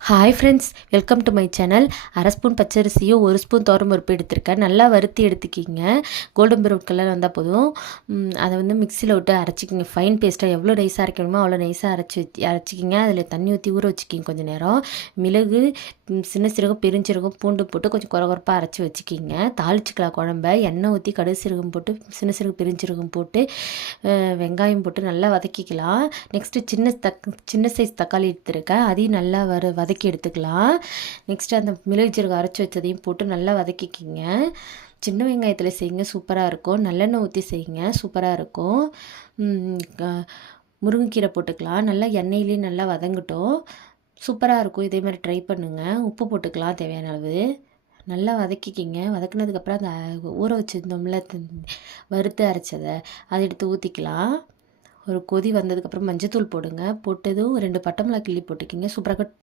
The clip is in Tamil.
Hi friends, welcome to my channel. அரை ஸ்பூன் பச்சரிசியும் 1 ஸ்பூன் துவரம்பருப்பு எடுத்திருக்கேன். நல்லா வறுத்து எடுத்துக்கிங்க. கோல்டன் ப்ரௌன் கலர் வந்தால் போதும். அதை மிக்சியில் விட்டு அரைச்சிக்கிங்க. ஃபைன் பேஸ்ட்டாக எவ்வளோ நைஸாக அரைக்கணுமோ அவ்வளோ நைஸாக அரைச்சிக்கிங்க. அதில் தண்ணி ஊற்றி ஊற வச்சுக்கிங்க கொஞ்சம் நேரம். மிளகு, சின்ன சீரகம், பெருஞ்சீரகம், பூண்டு போட்டு கொஞ்சம் குறகுறப்பாக அரைச்சி வச்சுக்கிங்க. தாளிச்சிக்கலாம் குழம்ப. எண்ணெய் ஊற்றி கடுகு சீரகம் போட்டு, சின்ன சீரகம், பெருஞ்சீரகம் போட்டு, வெங்காயம் போட்டு நல்லா வதக்கிக்கலாம். நெக்ஸ்ட்டு சின்ன சைஸ் தக்காளி எடுத்துருக்கேன். அதையும் நல்லா வதக்கி எடுத்துக்கலாம். நெக்ஸ்ட்டு அந்த மிளகு ஜீரகம் அரைச்சி வச்சதையும் போட்டு நல்லா வதக்கிக்கிங்க. சின்ன வெங்காயத்தில் செய்யுங்க, சூப்பராக இருக்கும். நல்லெண்ணெய் ஊற்றி செய்யுங்க, சூப்பராக இருக்கும். முருங்கைக்கீரை போட்டுக்கலாம். நல்லா எண்ணெயிலே நல்லா வதங்கட்டும், சூப்பராக இருக்கும். இதே மாதிரி ட்ரை பண்ணுங்கள். உப்பு போட்டுக்கலாம் தேவையான அளவு. நல்லா வதக்கிக்கிங்க. வதக்குனதுக்கப்புறம் அந்த ஊற வச்சுருந்தோம்ல வறுத்து அரைச்சதை அதை எடுத்து ஊற்றிக்கலாம். ஒரு கொதி வந்ததுக்கப்புறம் மஞ்சத்தூள் போடுங்க. போட்டதும் 2 பட்டை மிளகாய் கிள்ளி போட்டுக்கிங்க. சூப்பராக